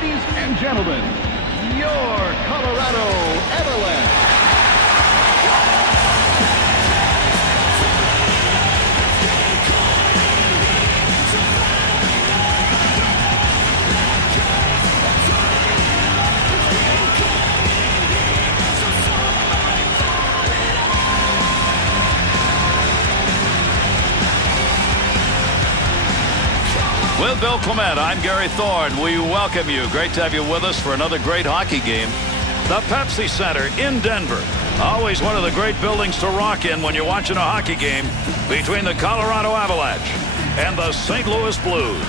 Ladies and gentlemen, your Colorado Avalanche. With Bill Clement, I'm Gary Thorne. We welcome you. Great to have you with us for another great hockey game. The Pepsi Center in Denver. Always one of the great buildings to rock in when you're watching a hockey game between the Colorado Avalanche and the St. Louis Blues.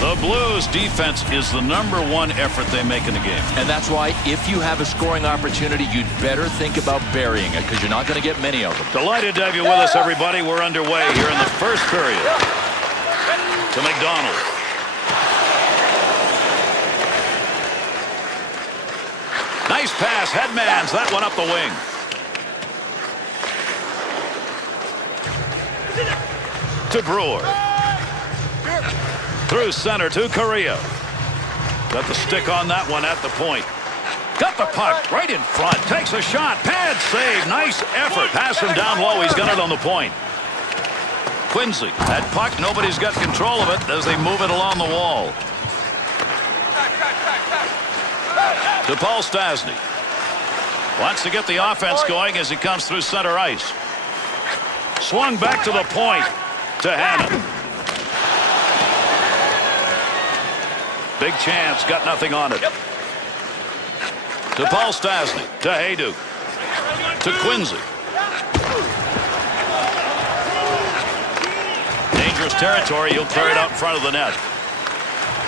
The Blues defense is the #1 effort they make in the game. And that's why if you have a scoring opportunity, you'd better think about burying it because you're not going to get many of them. Delighted to have you with us, everybody. We're underway here in the first period. To McDonald. Nice pass. Headmans that one up the wing. To Brewer. Through center to Correa. Got the stick on that one at the point. Got the puck right in front. Takes a shot. Pad save. Nice effort. Pass him down low. He's got it on the point. Quincy, that puck, nobody's got control of it as they move it along the wall. To Paul Stastny. Wants to get the offense going as he comes through center ice. Swung back to the point to Hannon. Big chance, got nothing on it. To Paul Stastny, to Hayduk, to Quincy. Dangerous territory. He'll clear it out in front of the net.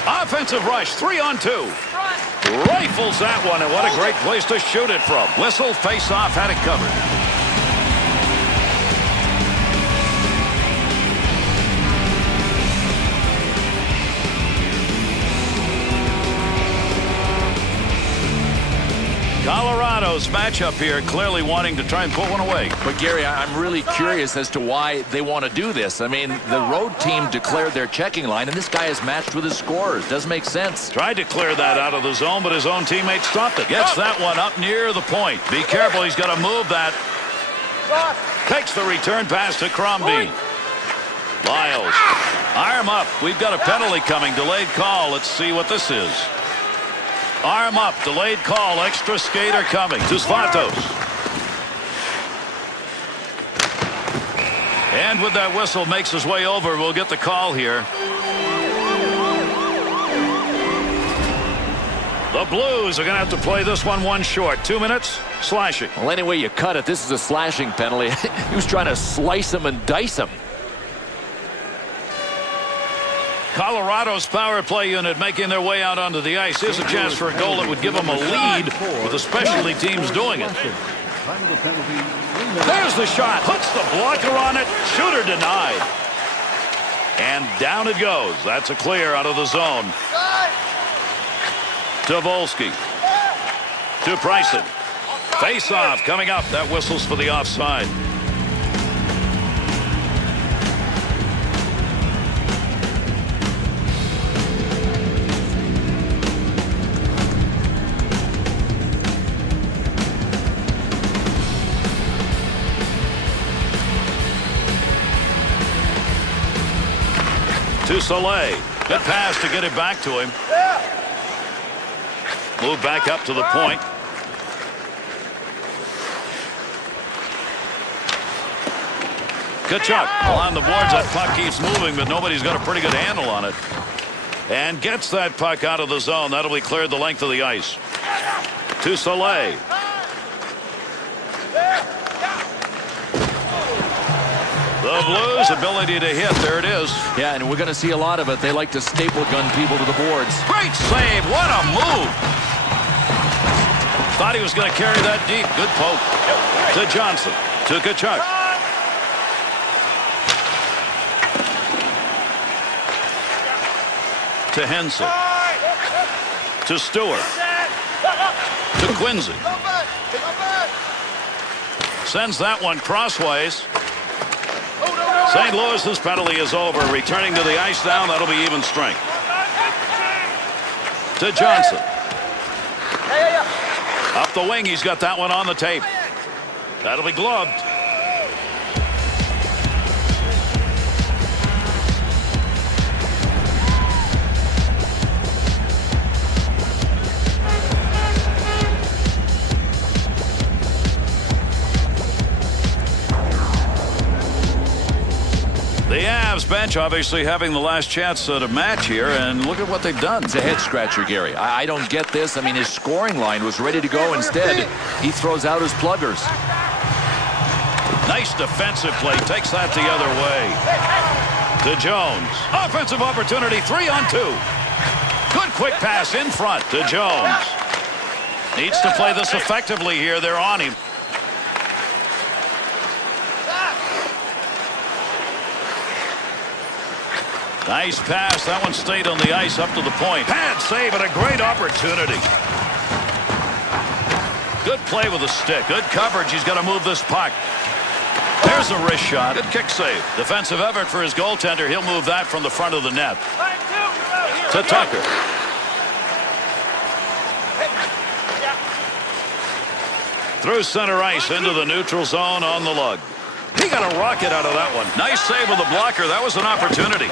Offensive rush, 3-on-2. Rifles that one, and what a great place to shoot it from. Whistle, face off, had it covered. Colorado's matchup here, clearly wanting to try and put one away. But Gary, I'm really curious as to why they want to do this. I mean, the road team declared their checking line, and this guy is matched with his scorers. Doesn't make sense. Tried to clear that out of the zone, but his own teammate stopped it. Gets that one up near the point. Be careful, he's got to move that. Takes the return pass to Crombie. Lyles. Arm up. We've got a penalty coming. Delayed call. Let's see what this is. Arm up, delayed call, extra skater coming to Svatos. And with that whistle, makes his way over. We'll get the call here. The Blues are going to have to play this one short. 2 minutes, slashing. Well, any way you cut it, this is a slashing penalty. He was trying to slice him and dice him. Colorado's power play unit making their way out onto the ice. Here's a chance for a goal that would give them a lead with the specialty teams doing it. There's the shot. Puts the blocker on it. Shooter denied. And down it goes. That's a clear out of the zone. To Volsky. To Bryson. Face off coming up. That whistles for the offside. To Soleil. Good pass to get it back to him. Move back up to the point. Tkachuk on the boards. That puck keeps moving, but nobody's got a pretty good handle on it. And gets that puck out of the zone. That'll be cleared the length of the ice. To Soleil. The Blues' ability to hit. There it is. Yeah, and we're going to see a lot of it. They like to staple gun people to the boards. Great save. What a move. Thought he was going to carry that deep. Good poke. To Johnson. To Tkachuk. To Henson. To Stewart. To Quincy. Sends that one crossways. St. Louis's penalty is over. Returning to the ice now. That'll be even strength. To Johnson. Up the wing, he's got that one on the tape. That'll be gloved. The Avs bench obviously having the last chance at a match here, and look at what they've done. It's a head scratcher, Gary. I don't get this. I mean, his scoring line was ready to go. Instead, he throws out his pluggers. Nice defensive play. Takes that the other way. To Jones. Offensive opportunity. 3-on-2. Good quick pass in front to Jones. Needs to play this effectively here. They're on him. Nice pass. That one stayed on the ice up to the point. Pad save and a great opportunity. Good play with the stick. Good coverage. He's got to move this puck. There's a wrist shot. Good kick save. Defensive effort for his goaltender. He'll move that from the front of the net. To Tucker. Through center ice into the neutral zone on the lug. He got a rocket out of that one. Nice save with the blocker. That was an opportunity.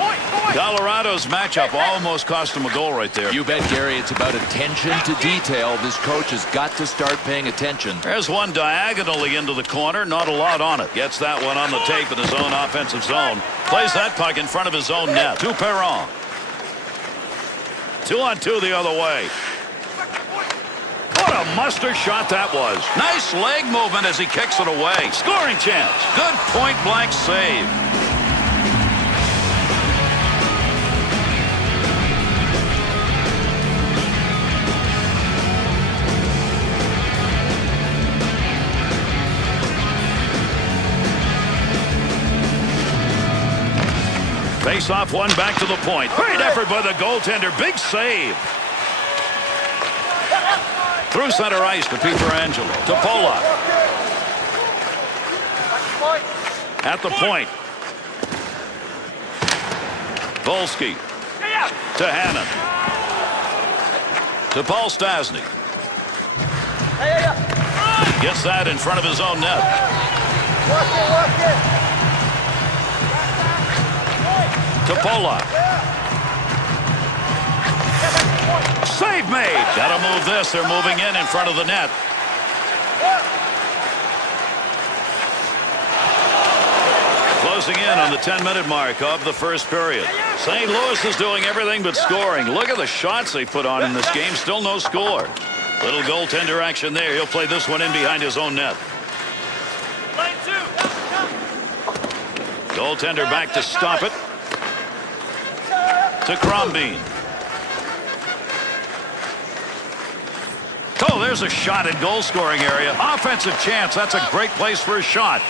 Colorado's matchup almost cost him a goal right there. You bet, Gary. It's about attention to detail. This coach has got to start paying attention. There's one diagonally into the corner. Not a lot on it. Gets that one on the tape in his own offensive zone. Plays that puck in front of his own net. To Perron. 2-on-2 the other way. What a muster shot that was. Nice leg movement as he kicks it away. Scoring chance. Good point-blank save. Face off one back to the point. Great effort by the goaltender. Big save. Through center ice to Pietrangelo. To Polak. At the point. Volsky. To Hannon. To Paul Stastny. Gets that in front of his own net. To Polak. Save made. Got to move this. They're moving in front of the net. Closing in on the 10-minute mark of the first period. St. Louis is doing everything but scoring. Look at the shots they put on in this game. Still no score. Little goaltender action there. He'll play this one in behind his own net. Goaltender back to stop it. To Crombeen. Oh, there's a shot in goal-scoring area. Offensive chance. That's a great place for a shot.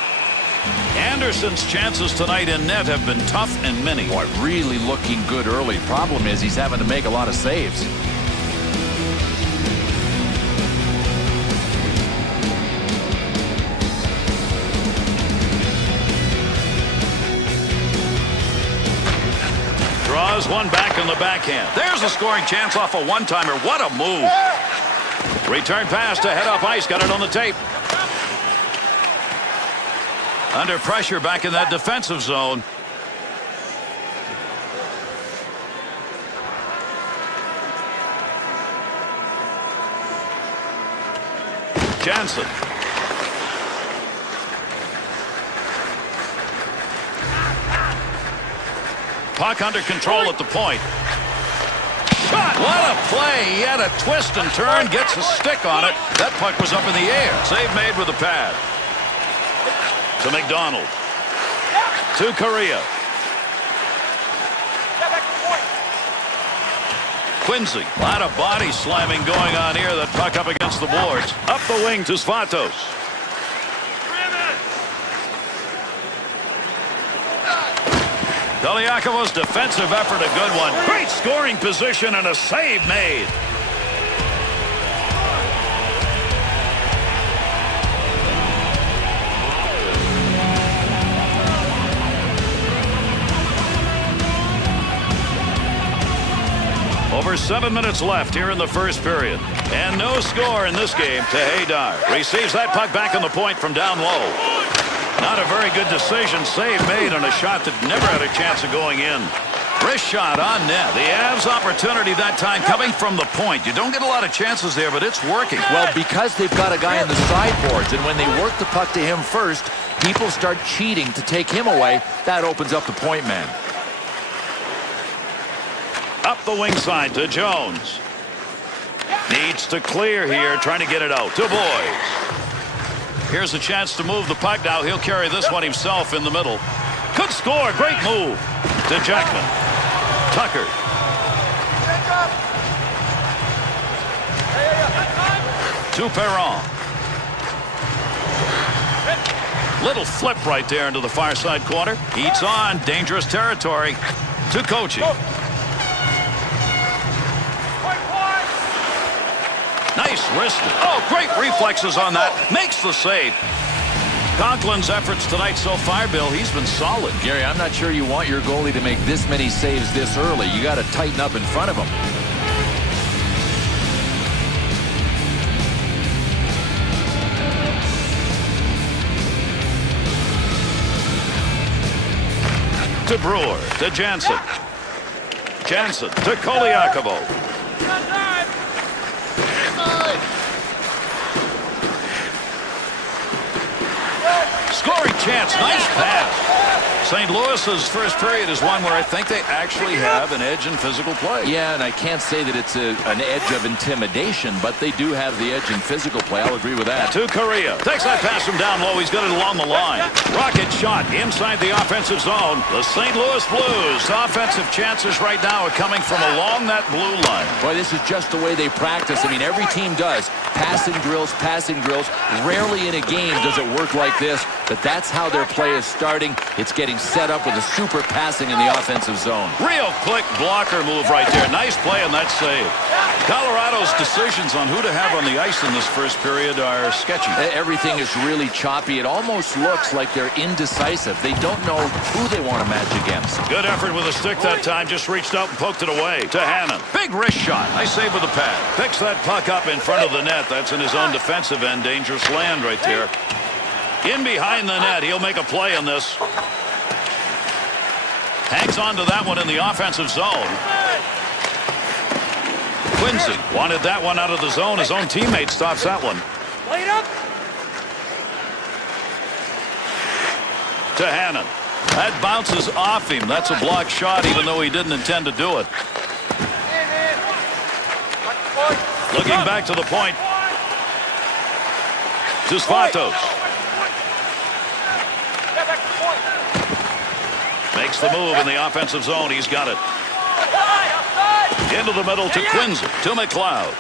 Anderson's chances tonight in net have been tough and many. Boy, really looking good early. Problem is he's having to make a lot of saves. Draws one back on the backhand. There's a scoring chance off a one-timer. What a move. Return pass to head up ice. Got it on the tape. Under pressure back in that defensive zone. Jansen. Puck under control at the point. Shot. What a play. He had a twist and turn. Gets a stick on it. That puck was up in the air. Save made with a pad. To McDonald. To Correa. Quincy. A lot of body slamming going on here. That puck up against the boards. Up the wing to Svatos. Deliakovo's defensive effort, a good one. Great scoring position and a save made. over 7 minutes left here in the first period. And no score in this game to Haydar. Receives that puck back on the point from down low. Not a very good decision. Save made on a shot that never had a chance of going in. Wrist shot on net. The Avs' opportunity that time coming from the point. You don't get a lot of chances there, but it's working. Well, because they've got a guy on the sideboards, and when they work the puck to him first, people start cheating to take him away. That opens up the point man. Up the wing side to Jones. Needs to clear here, trying to get it out to Boys. Here's a chance to move the puck now. He'll carry this one himself in the middle. Could score. Great move to Jackman. Tucker. To Perron. Little flip right there into the far side corner. Heats on. Dangerous territory. To Kochi. Nice wrist. Oh, great reflexes on that. Makes the save. Conklin's efforts tonight so far, Bill, he's been solid. Gary, I'm not sure you want your goalie to make this many saves this early. You got to tighten up in front of him. To Brewer, to Jansen. Jansen to Koliakovo. Scoring chance. Nice pass. St. Louis's first period is one where I think they actually have an edge in physical play. Yeah, and I can't say that it's an edge of intimidation, but they do have the edge in physical play. I'll agree with that. To Correa. Takes that pass from down low. He's got it along the line. Rocket shot inside the offensive zone. The St. Louis Blues' offensive chances right now are coming from along that blue line. Boy, this is just the way they practice. I mean, every team does. Passing drills, passing drills. Rarely in a game does it work like this, but that's how their play is starting. It's getting set up with a super passing in the offensive zone. Real quick blocker move right there. Nice play on that save. Colorado's decisions on who to have on the ice in this first period are sketchy. Everything is really choppy. It almost looks like they're indecisive. They don't know who they want to match against. Good effort with a stick that time. Just reached out and poked it away to Hannon. Big wrist shot. Nice save with the pad. Picks that puck up in front of the net. That's in his own defensive end. Dangerous land right there. In behind the net. He'll make a play on this. Hangs on to that one in the offensive zone. Quincy wanted that one out of the zone. His own teammate stops that one. Light up. To Hannon. That bounces off him. That's a blocked shot, even though he didn't intend to do it. Looking back to the point. To Spatos. Makes the move in the offensive zone. He's got it. Into the middle to Quincy. To McLeod.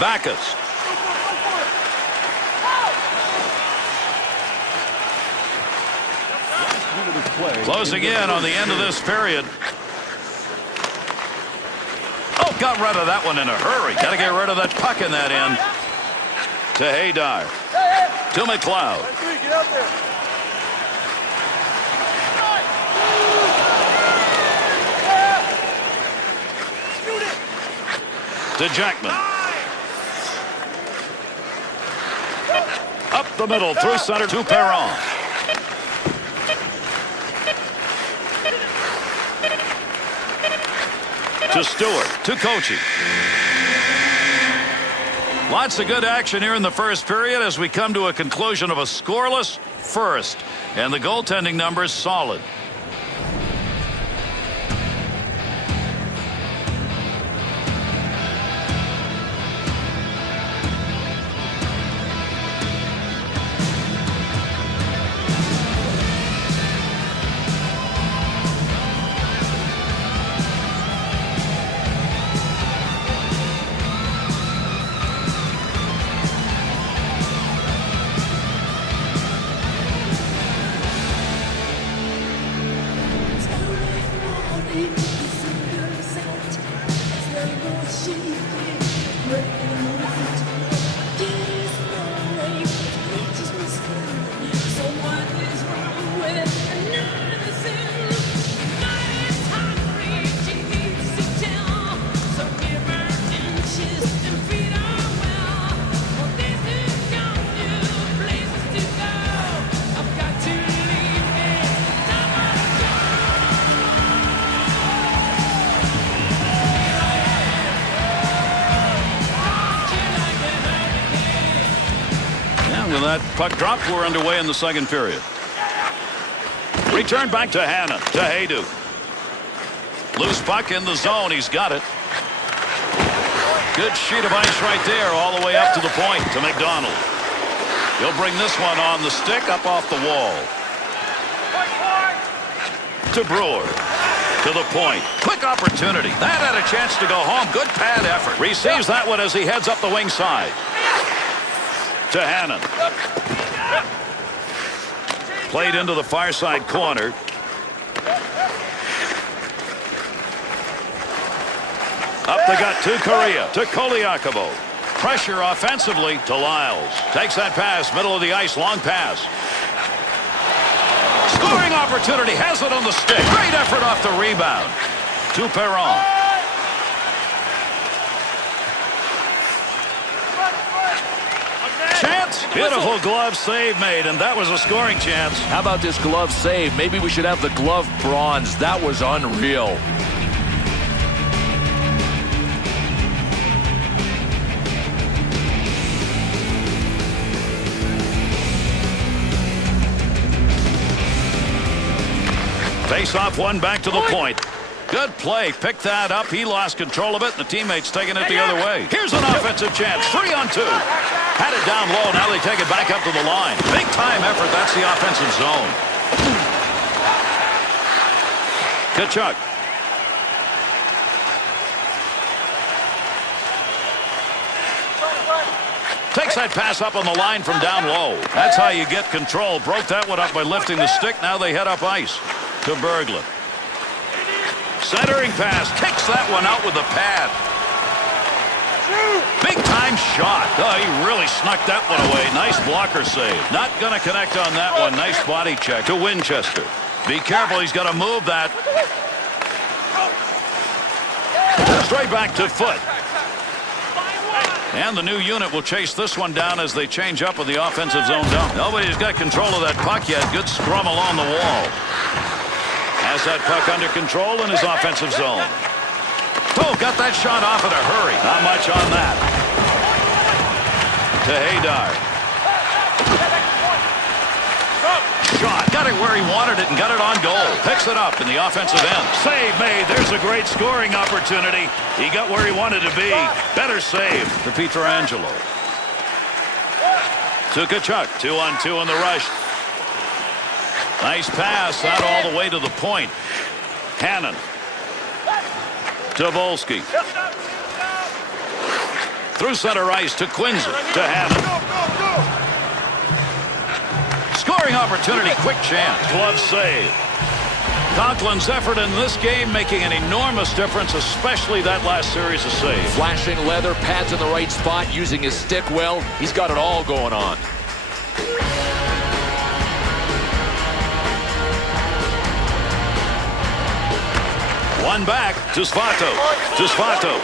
Backus. Closing in on the end of this period. Oh, got rid of that one in a hurry. Got to get rid of that puck in that end. To Haydar. To McLeod. Get out there. To Jackman. Up the middle, through center to Perron. To Stewart, to Kochi. Lots of good action here in the first period as we come to a conclusion of a scoreless first. And the goaltending numbers solid. With that puck drop, we're underway in the second period. Return back to Hannon. To Haydu. Loose puck in the zone. He's got it. Good sheet of ice right there all the way up to the point to McDonald. He'll bring this one on the stick up off the wall. To Brewer. To the point. Quick opportunity. That had a chance to go home. Good pad effort. Receives that one as he heads up the wing side. To Hannon. Played into the far side corner. Up the gut to Correa. To Koliakovo. Pressure offensively to Lyles. Takes that pass. Middle of the ice. Long pass. Scoring opportunity. Has it on the stick. Great effort off the rebound. To Perron. Chance. Beautiful glove save made, and that was a scoring chance. How about this glove save? Maybe we should have the glove bronze. That was unreal. Face off one back to the point. Good play. Picked that up. He lost control of it, and the teammates taking it the other way. Here's an offensive chance. 3-on-2. Had it down low. Now they take it back up to the line. Big time effort. That's the offensive zone. Tkachuk. Takes that pass up on the line from down low. That's how you get control. Broke that one up by lifting the stick. Now they head up ice. To Berglund. Centering pass. Kicks that one out with the pad. Big time shot. Oh, he really snuck that one away. Nice blocker save. Not going to connect on that one. Nice body check to Winchester. Be careful. He's got to move that. Straight back to Foot. And the new unit will chase this one down as they change up with the offensive zone dump. Nobody's got control of that puck yet. Good scrum along the wall. Has that puck under control in his offensive zone. Oh, got that shot off in a hurry. Not much on that. To Haydar. Shot. Got it where he wanted it and got it on goal. Picks it up in the offensive end. Save made. There's a great scoring opportunity. He got where he wanted to be. Better save to Pietrangelo. To Tkachuk. 2-on-2 in the rush. Nice pass out all the way to the point. Hannon. To Volsky. Through center ice to Quincy. To Hannon. Scoring opportunity. Quick chance. Glove save. Conklin's effort in this game making an enormous difference, especially that last series of saves. Flashing leather, pads in the right spot, using his stick well. He's got it all going on. One back to Svatos. To Svatos.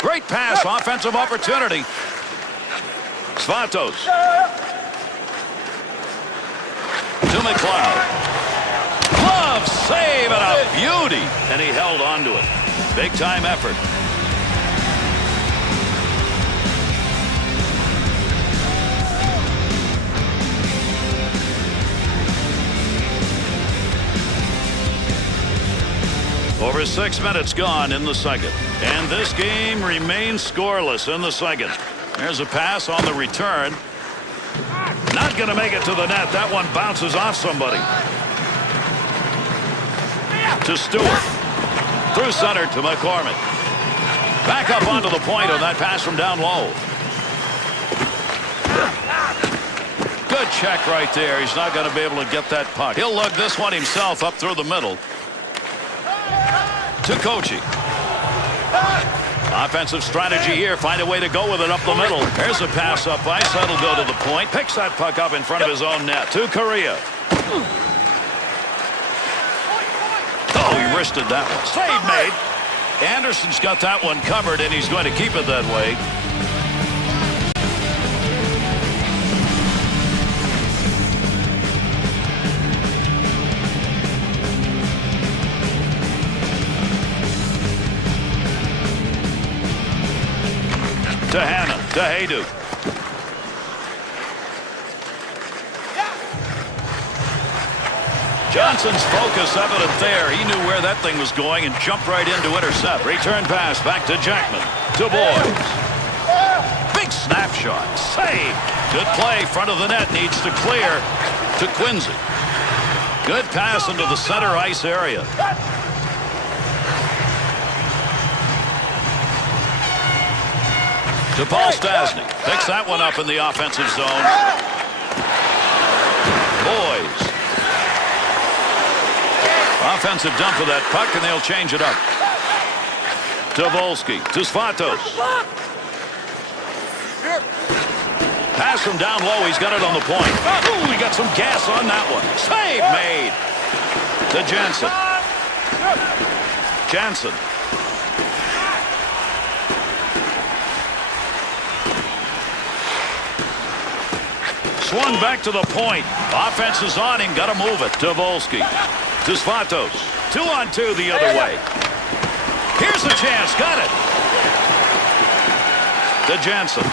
Great pass. Offensive opportunity. Svatos. To McLeod. Glove save and a beauty. And he held on to it. Big time effort. Over 6 minutes gone in the second. And this game remains scoreless in the second. There's a pass on the return. Not going to make it to the net. That one bounces off somebody. To Stewart. Through center to McCormick. Back up onto the point on that pass from down low. Good check right there. He's not going to be able to get that puck. He'll lug this one himself up through the middle. To Kochi. Offensive strategy here. Find a way to go with it up the middle. There's a pass up ice. That'll go to the point. Picks that puck up in front of his own net. To Correa. Oh, he wristed that one. Save made. Anderson's got that one covered, and he's going to keep it that way. To Hanna. To Hayduk. Johnson's focus evident there. He knew where that thing was going and jumped right in to intercept. Return pass back to Jackman. To Boyes. Big snapshot. Save. Good play. Front of the net needs to clear to Quincy. Good pass into the center ice area. To Paul Stastny. Picks that one up in the offensive zone. Boyes. Offensive dump of that puck, and they'll change it up. To Volsky. To Svatos. Pass from down low. He's got it on the point. Ooh, he got some gas on that one. Save made. To Jansen. Jansen. Swung back to the point. Offense is on him. Got to move it. To Volsky. To Svatos. 2-on-2 the other way. Here's the chance. Got it. To Jansen.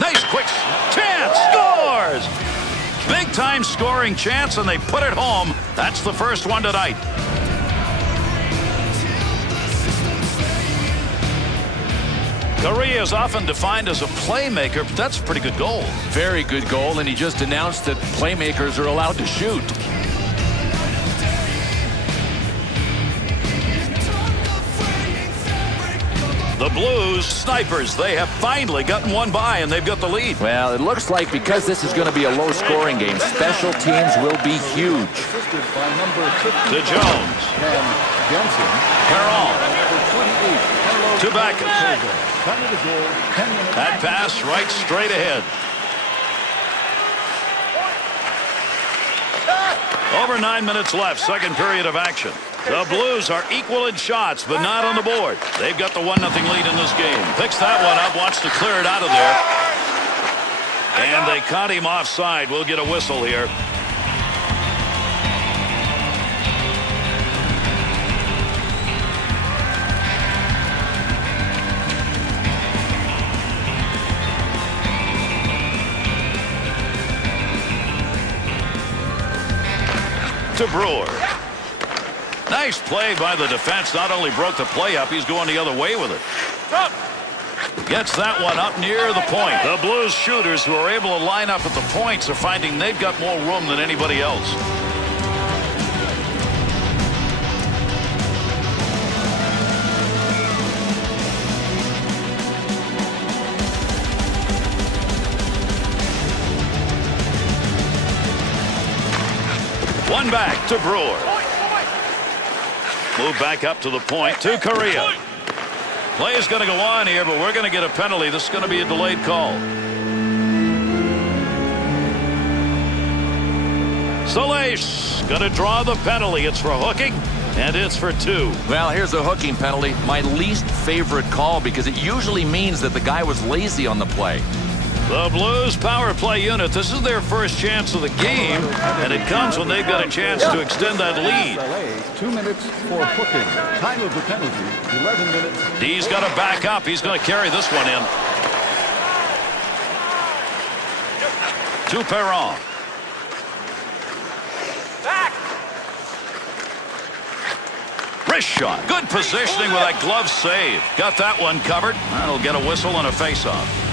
Nice quick chance. Scores. Big time scoring chance, and they put it home. That's the first one tonight. Correa is often defined as a playmaker, but that's a pretty good goal. Very good goal, and he just announced that playmakers are allowed to shoot. The Blues snipers, they have finally gotten one by, and they've got the lead. Well, it looks like because this is going to be a low-scoring game, special teams will be huge. To Jones. Perron. To Backus. That pass right straight ahead. Over 9 minutes left, second period of action. The Blues are equal in shots, but not on the board. They've got the 1-0 lead in this game. Picks that one up, wants to clear it out of there. And they caught him offside. We'll get a whistle here. To Brewer. Nice play by the defense. Not only broke the play up, he's going the other way with it. Gets that one up near the point. The Blues shooters who are able to line up at the points are finding they've got more room than anybody else. One back to Brewer. Move back up to the point to Correa. Play is going to go on here, but we're going to get a penalty. This is going to be a delayed call. Solis going to draw the penalty. It's for hooking, and it's for 2. Well, here's a hooking penalty. My least favorite call because it usually means that the guy was lazy on the play. The Blues power play unit. This is their first chance of the game, and it comes when they've got a chance to extend that lead. 2 minutes for hooking. Time of the penalty, 11 minutes. D's got to back up. He's going to carry this one in. To Perron. Back. Wrist shot. Good positioning with that glove save. Got that one covered. That'll get a whistle and a face-off.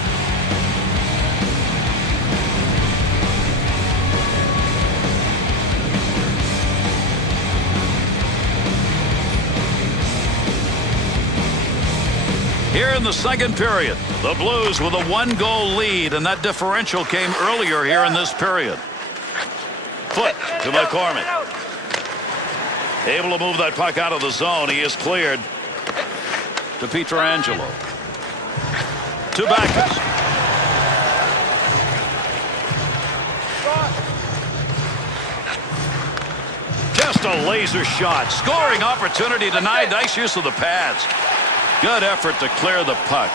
Here in the second period, the Blues with a 1-goal lead, and that differential came earlier here in this period. Foot to McCormick. Able to move that puck out of the zone. He is cleared. To Pietrangelo. To Backus. Just a laser shot. Scoring opportunity denied. Nice use of the pads. Good effort to clear the puck.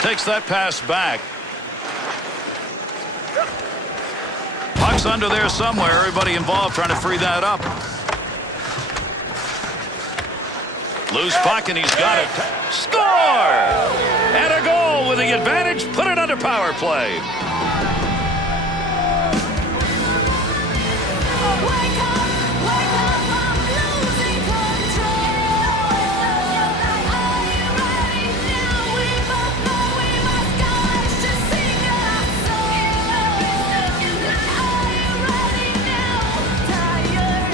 Takes that pass back. Puck Puck's under there somewhere. Everybody involved trying to free that up. Loose puck, and he's got it. Score! And a goal with the advantage. Put it under power play.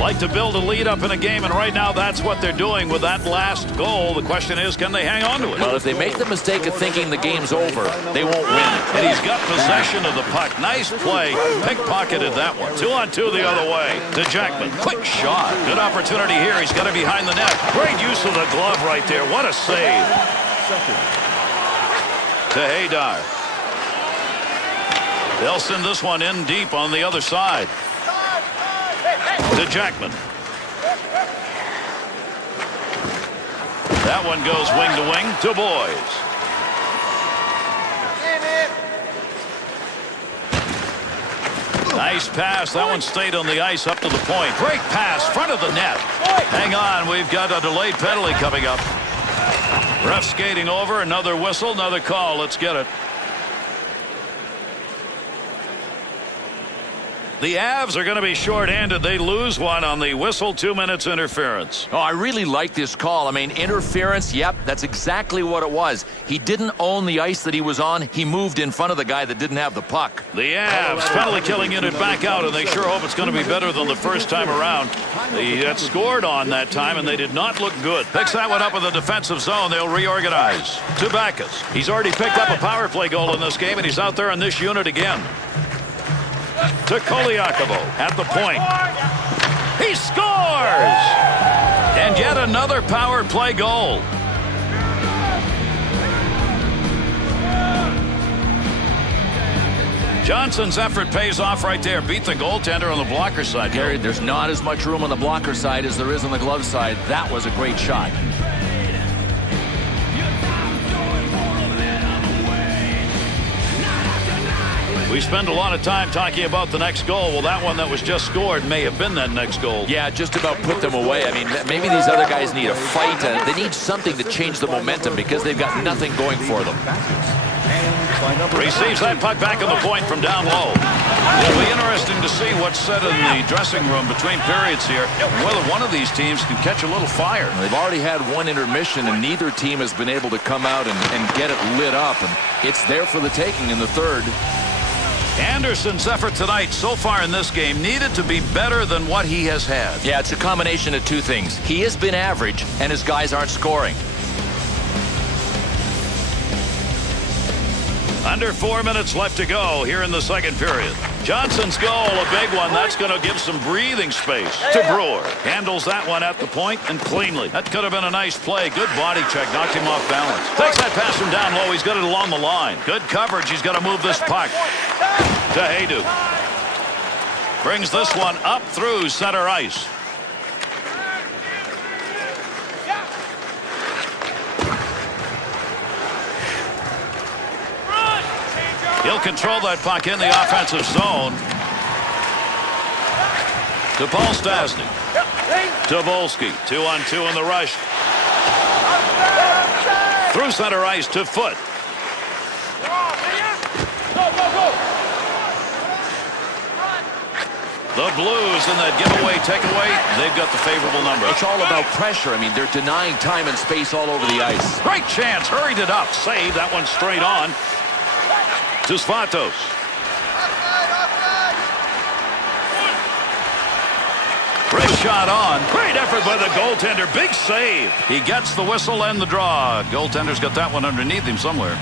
Like to build a lead up in a game, and right now that's what they're doing with that last goal. The question is, can they hang on to it? Well, if they make the mistake of thinking the game's over, they won't win. And he's got possession of the puck. Nice play. Pickpocketed that one. 2-on-2 the other way to Jackman. Quick shot. Good opportunity here. He's got it behind the net. Great use of the glove right there. What a save. To Haydar. They'll send this one in deep on the other side. To Jackman. That one goes wing to wing to Boys. Nice pass. That one stayed on the ice up to the point. Great pass, front of the net. Hang on, we've got a delayed penalty coming up. Ref skating over, another whistle, another call. Let's get it. The Avs are going to be short-handed. They lose one on the whistle. 2 minutes interference. Oh, I really like this call. I mean, interference, yep, that's exactly what it was. He didn't own the ice that he was on. He moved in front of the guy that didn't have the puck. The Avs penalty killing unit back out, and they sure hope it's going to be better than the first time around. They had scored on that time, and they did not look good. Picks that one up in the defensive zone. They'll reorganize. To Backus. He's already picked up a power play goal in this game, and he's out there in this unit again. To Koliakovo at the point. He scores! And yet another power play goal. Johnson's effort pays off right there. Beat the goaltender on the blocker side. Gary, there's not as much room on the blocker side as there is on the glove side. That was a great shot. We spend a lot of time talking about the next goal. Well, that one that was just scored may have been that next goal. Yeah, just about put them away. I mean, maybe these other guys need a fight. They need something to change the momentum because they've got nothing going for them. Receives that puck back on the point from down low. It'll be interesting to see what's said in the dressing room between periods here. Whether one of these teams can catch a little fire. They've already had one intermission, and neither team has been able to come out and get it lit up. And it's there for the taking in the third. Anderson's effort tonight so far in this game needed to be better than what he has had. Yeah, it's a combination of two things. He has been average, and his guys aren't scoring. Under 4 minutes left to go here in the second period. Johnson's goal, a big one. That's going to give some breathing space to Brewer. Handles that one at the point and cleanly. That could have been a nice play. Good body check. Knocked him off balance. Takes that pass from down low. He's got it along the line. Good coverage. He's got to move this puck to Hayduk. Brings this one up through center ice. He'll control that puck in the offensive zone. To Paul Stastny. To Volsky. 2-on-2 in the rush. Through center ice to Foot. The Blues in that giveaway takeaway, they've got the favorable number. It's all about pressure. I mean, they're denying time and space all over the ice. Great chance. Hurried it up. Save that one straight on. To Svatos. Great shot on. Great effort by the goaltender. Big save. He gets the whistle and the draw. Goaltender's got that one underneath him somewhere.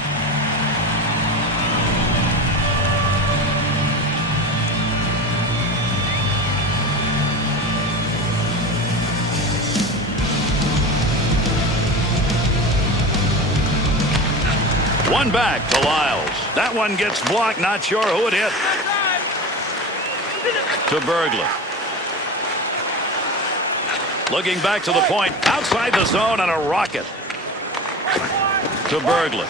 One back to Lyles. That one gets blocked. Not sure who it hit. To Berglund. Looking back to the point. Outside the zone on a rocket. To Berglund.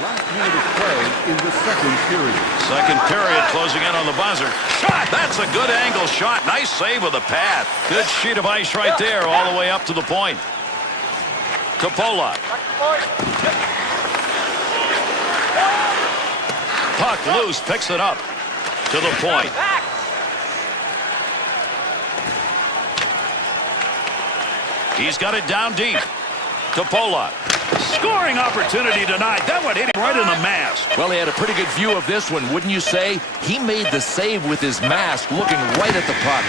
Last minute of play in the second period. Second period closing in on the buzzer. Shot! That's a good angle shot. Nice save with a pad. Good sheet of ice right there all the way up to the point. Coppola. Puck loose, picks it up to the point. He's got it down deep. Coppola. Scoring opportunity tonight. That one hit him right in the mask. Well, he had a pretty good view of this one, wouldn't you say? He made the save with his mask, looking right at the puck.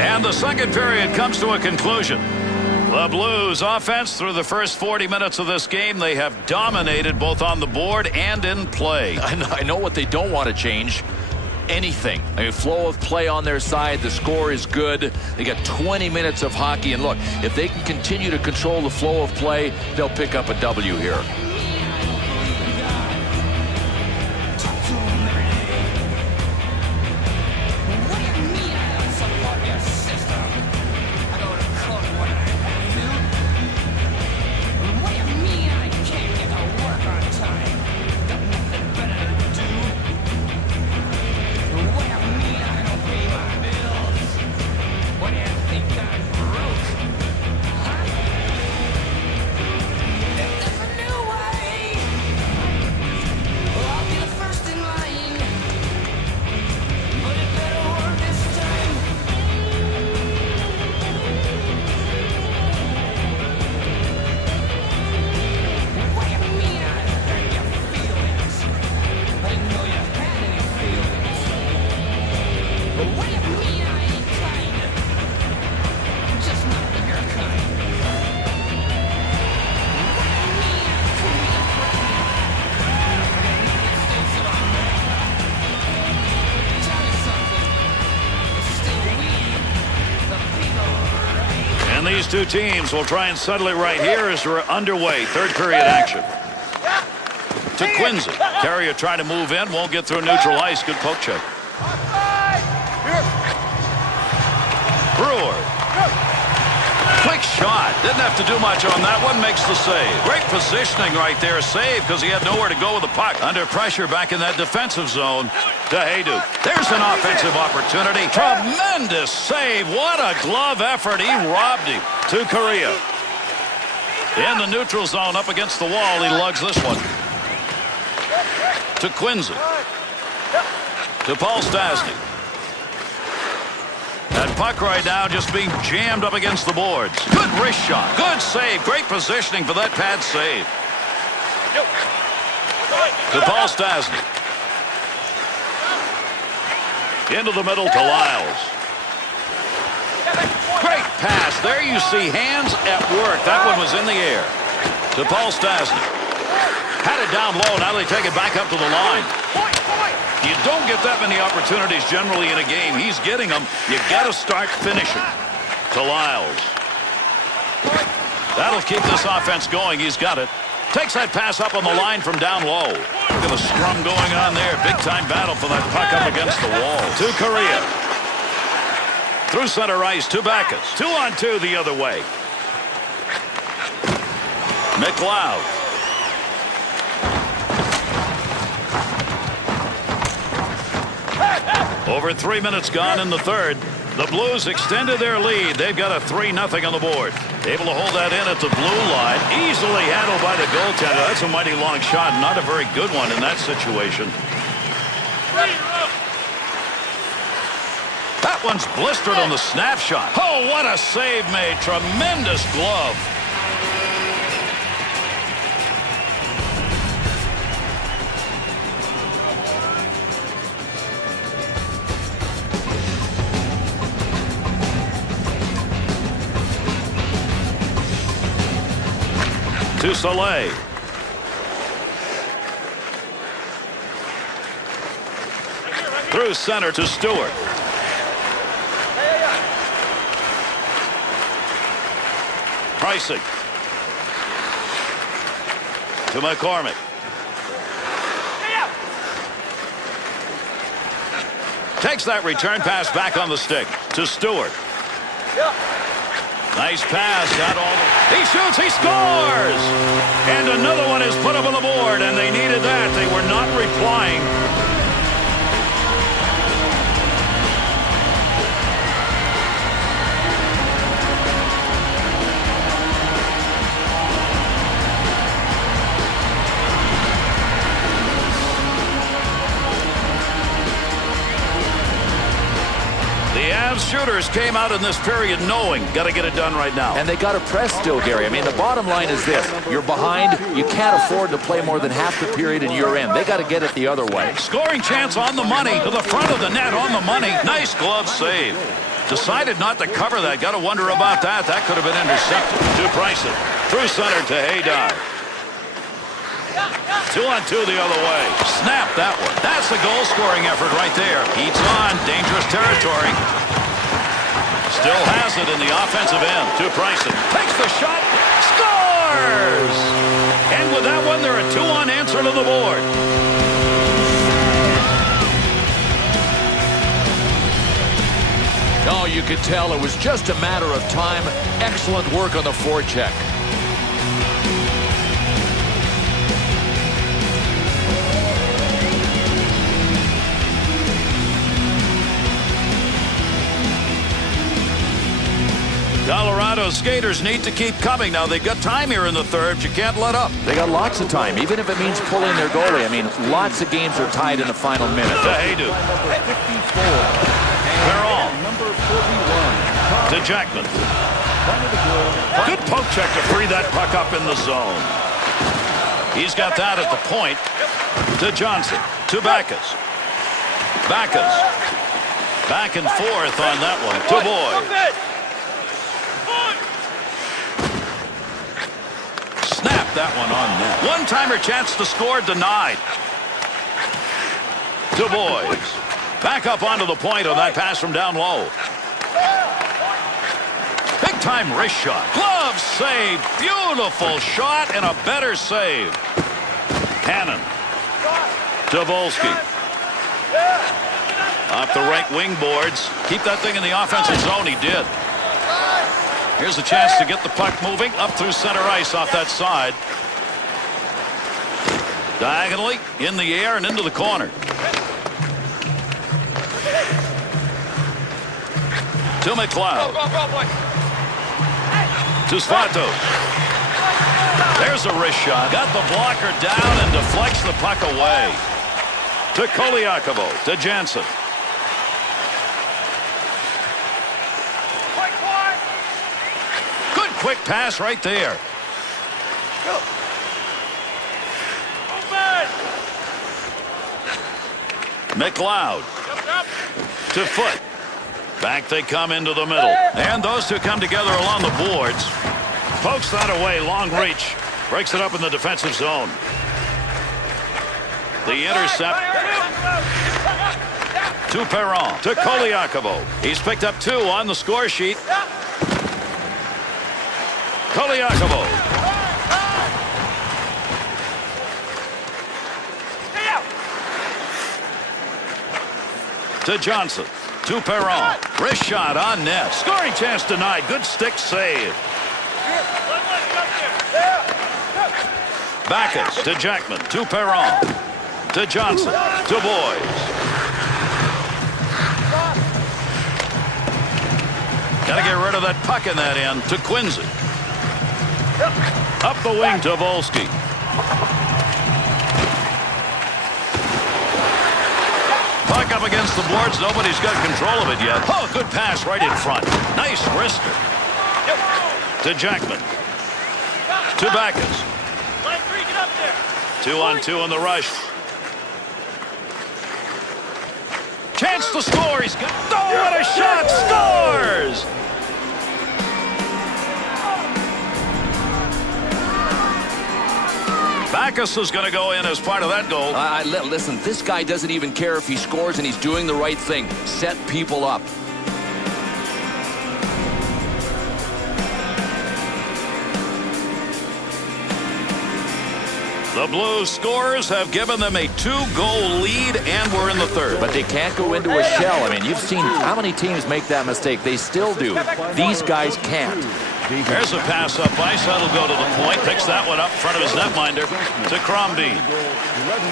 And the second period comes to a conclusion. The Blues offense through the first 40 minutes of this game, they have dominated both on the board and in play. I know what they don't want to change. Anything. I mean, flow of play on their side. The score is good. They got 20 minutes of hockey. And look, if they can continue to control the flow of play, they'll pick up a W here. These two teams will try and settle it right here as we're underway. Third period action. To Quincy. Carrier trying to move in. Won't get through neutral ice. Good poke check. Brewer. Quick shot. Didn't have to do much on that one. Makes the save. Great positioning right there. Save because he had nowhere to go with the puck. Under pressure back in that defensive zone. To Haydu. There's an offensive opportunity. Tremendous save. What a glove effort. He robbed him. To Correa. In the neutral zone up against the wall. He lugs this one. To Quincy. To Paul Stastny. That puck right now just being jammed up against the boards. Good wrist shot. Good save. Great positioning for that pad save. To Paul Stastny. Into the middle to Lyles. Great pass. There you see hands at work. That one was in the air. To Paul Stastny. Had it down low. Now they take it back up to the line. You don't get that many opportunities generally in a game. He's getting them. You got to start finishing. To Lyles. That'll keep this offense going. He's got it. Takes that pass up on the line from down low. Look at the scrum going on there. Big time battle for that puck up against the wall. To Correa. Through center ice to Backus. 2-on-2 the other way. McLeod. Over 3 minutes gone in the third. The Blues extended their lead. They've got a 3-0 on the board. Able to hold that in at the blue line. Easily handled by the goaltender. That's a mighty long shot. Not a very good one in that situation. That one's blistered on the snapshot. Oh, what a save made. Tremendous glove. To Soleil. Through center to Stewart. Pricing. To McCormick. Takes that return pass back on the stick. To Stewart. Nice pass. Got all the... He shoots. He scores. And another one is put up on the board, and they needed that. They were not replying. The Avs shooters came out in this period knowing got to get it done right now. And they got to press still, Gary. I mean, the bottom line is this. You're behind. You can't afford to play more than half the period in your end. They got to get it the other way. Scoring chance on the money. To the front of the net on the money. Nice glove save. Decided not to cover that. Got to wonder about that. That could have been intercepted. To Bryson. Through center to Haydar. 2-on-2 the other way. Snap that one. That's the goal-scoring effort right there. Heats on. Dangerous territory. Still has it in the offensive end. To Bryson. Takes the shot. Scores! And with that one, they're a 2-on answer to the board. Oh, you could tell it was just a matter of time. Excellent work on the forecheck. Colorado skaters need to keep coming. Now, they've got time here in the third, but you can't let up. They got lots of time, even if it means pulling their goalie. I mean, lots of games are tied in the final minute. To Haydu. Perron. To Jackman. Good poke check to free that puck up in the zone. He's got that at the point. To Johnson. To Backus. Backus. Back and forth on that one. To Boyd. Snap that one on net. One-timer chance to score denied. To Boys. Back up onto the point on that pass from down low. Big-time wrist shot. Glove save. Beautiful shot and a better save. Hannon. To Volsky. Off the right wing boards. Keep that thing in the offensive zone. He did. Here's a chance to get the puck moving up through center ice off that side. Diagonally in the air and into the corner. To McLeod. To Svato. There's a wrist shot. Got the blocker down and deflects the puck away. To Koliakovo. To Jansen. Quick pass right there. McLeod. To Foot. Back they come into the middle. And those two come together along the boards. Pokes that away. Long reach. Breaks it up in the defensive zone. The intercept. To Perron. To Koliakovo. He's picked up 2 on the score sheet. Koliakovo. To Johnson. To Perron. Wrist shot on net. Scoring chance denied. Good stick save. Backus to Jackman. To Perron. To Johnson. To Boys. Got to get rid of that puck in that end. To Quincy. Up the wing to Volsky. Puck up against the boards. Nobody's got control of it yet. Oh, good pass right in front. Nice wrister. To Jackman. To Backus. 2-on-2 on the rush. Chance to score. He's got. Oh, what a shot! Scores! Backus is going to go in as part of that goal. Listen, this guy doesn't even care if he scores, and he's doing the right thing. Set people up. The Blues scorers have given them a 2-goal lead, and we're in the third. But they can't go into a shell. I mean, you've seen how many teams make that mistake. They still do. These guys can't. There's a pass up ice. That'll go to the point. Picks that one up in front of his netminder to Crombie. 11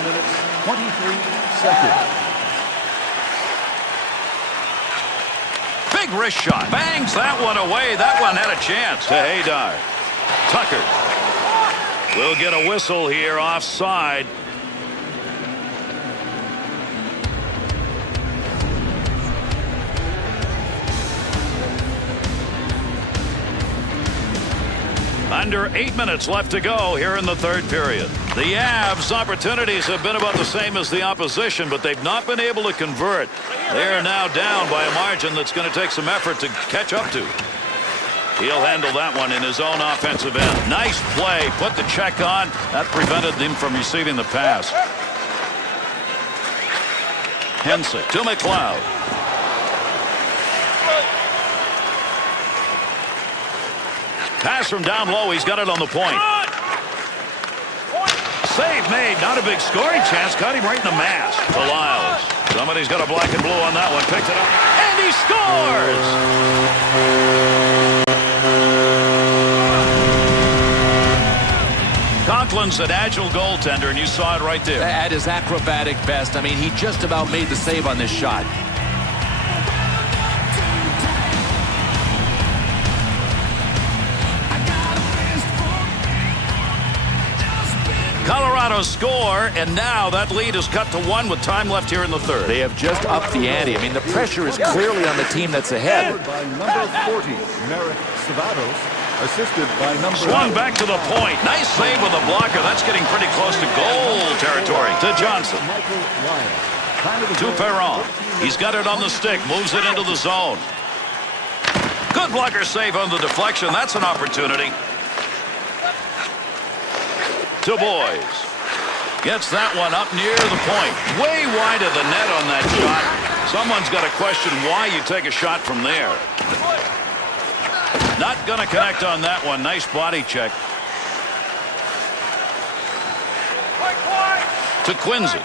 minutes, 23 seconds. Big wrist shot. Bangs that one away. That one had a chance to Haydar. Tucker will get a whistle here offside. Under 8 minutes left to go here in the third period. The Avs' opportunities have been about the same as the opposition, but they've not been able to convert. They are now down by a margin that's going to take some effort to catch up to. He'll handle that one in his own offensive end. Nice play. Put the check on. That prevented him from receiving the pass. Hensick to McLeod. Pass from down low. He's got it on the point. Save made. Not a big scoring chance. Caught him right in the mask. To Lyles. Somebody's got a black and blue on that one. Picked it up. And he scores! Conklin's an agile goaltender, and you saw it right there. At his acrobatic best. I mean, he just about made the save on this shot. Colorado score, and now that lead is cut to 1 with time left here in the third. They have just upped the ante. I mean, the pressure is clearly on the team that's ahead. By number 40, Merrick Stavatos, assisted by number... Swung back to the point. Nice save with a blocker. That's getting pretty close to goal territory. To Johnson. To Perron. He's got it on the stick. Moves it into the zone. Good blocker save on the deflection. That's an opportunity. To Boys. Gets that one up near the point. Way wide of the net on that shot. Someone's got to question why you take a shot from there. Not going to connect on that one. Nice body check. To Quincy.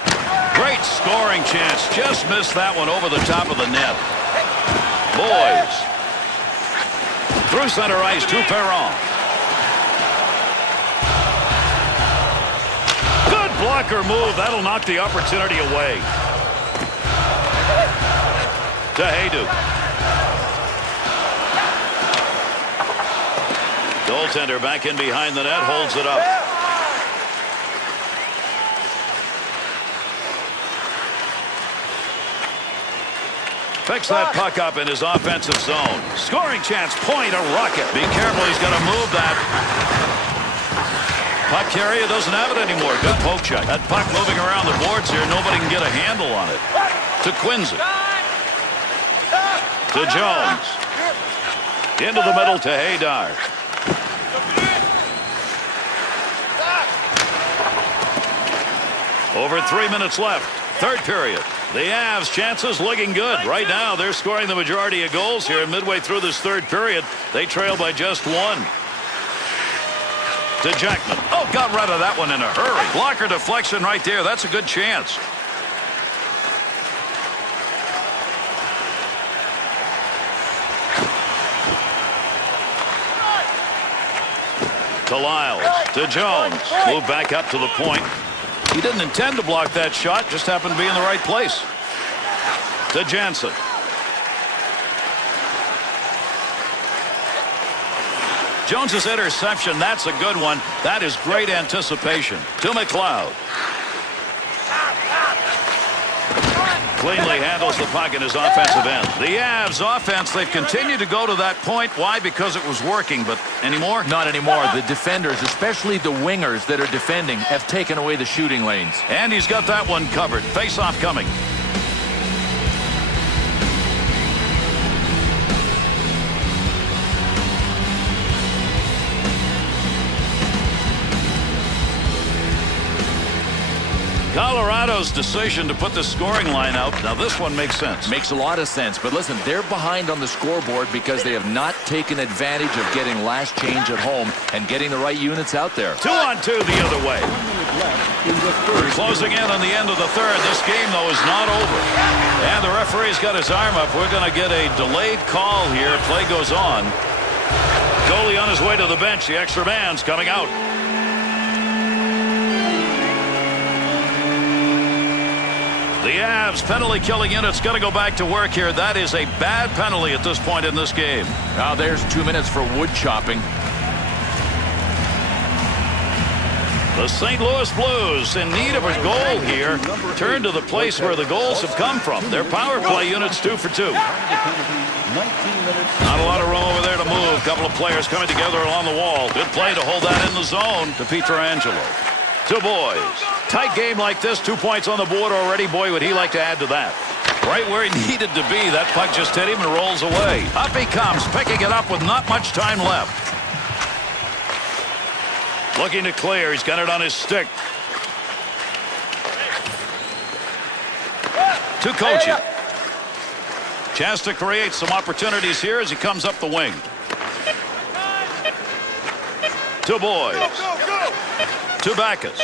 Great scoring chance. Just missed that one over the top of the net. Boys. Through center ice to Perron. Blocker move. That'll knock the opportunity away. To Hayduk. Goaltender back in behind the net. Holds it up. Picks that puck up in his offensive zone. Scoring chance. Point. A rocket. Be careful. He's going to move that. Puck carrier doesn't have it anymore. Good poke check. That puck moving around the boards here. Nobody can get a handle on it. To Quincy. To Jones. Into the middle to Haydar. Over 3 minutes left. Third period. The Avs' chances looking good. Right now, they're scoring the majority of goals here. Midway through this third period, they trail by just 1. To Jackman. Oh, got rid of that one in a hurry. Blocker deflection right there. That's a good chance. To Lyles. To Jones. Move back up to the point. He didn't intend to block that shot. Just happened to be in the right place. To Jansen. Jones's interception, that's a good one. That is great anticipation. To McLeod. Cleanly handles the puck in his offensive end. The Avs offense, they've continued to go to that point. Why? Because it was working, but anymore? Not anymore. The defenders, especially the wingers that are defending, have taken away the shooting lanes. And he's got that one covered. Face-off coming. Colorado's decision to put the scoring line out. Now this one makes sense. Makes a lot of sense. But listen, they're behind on the scoreboard because they have not taken advantage of getting last change at home and getting the right units out there. 2-on-2 the other way. We're closing in on the end of the third. This game, though, is not over. And the referee's got his arm up. We're going to get a delayed call here. Play goes on. Goalie on his way to the bench. The extra man's coming out. The Avs penalty killing unit's going to go back to work here. That is a bad penalty at this point in this game. Now there's 2 minutes for wood chopping. The St. Louis Blues in need of a goal here. Turn to the place where the goals have come from. Their power play unit's 2 for 2. Not a lot of room over there to move. Couple of players coming together along the wall. Good play to hold that in the zone to Pietrangelo. To Boys. Tight game like this, 2 points on the board already. Boy, would he like to add to that. Right where he needed to be. That puck just hit him and rolls away. Up he comes, picking it up with not much time left. Looking to clear. He's got it on his stick. To Kochi. Chance to create some opportunities here as he comes up the wing. To Boys. To Backus.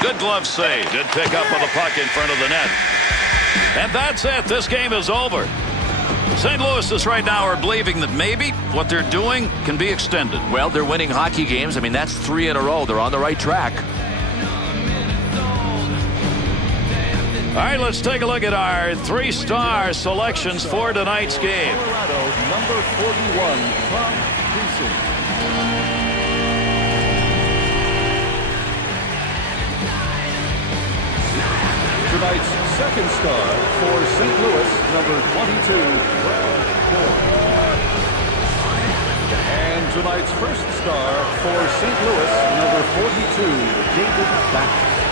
Good glove save. Good pick up of the puck in front of the net. And that's it. This game is over. St. Louis right now are believing that maybe what they're doing can be extended. Well, they're winning hockey games. I mean, that's 3 in a row. They're on the right track. All right, let's take a look at our 3-star selections for tonight's game. Colorado, number 41, Tom Gleason. Tonight's second star for St. Louis, number 22, Brad Bourne. And tonight's first star for St. Louis, number 42, David Backus.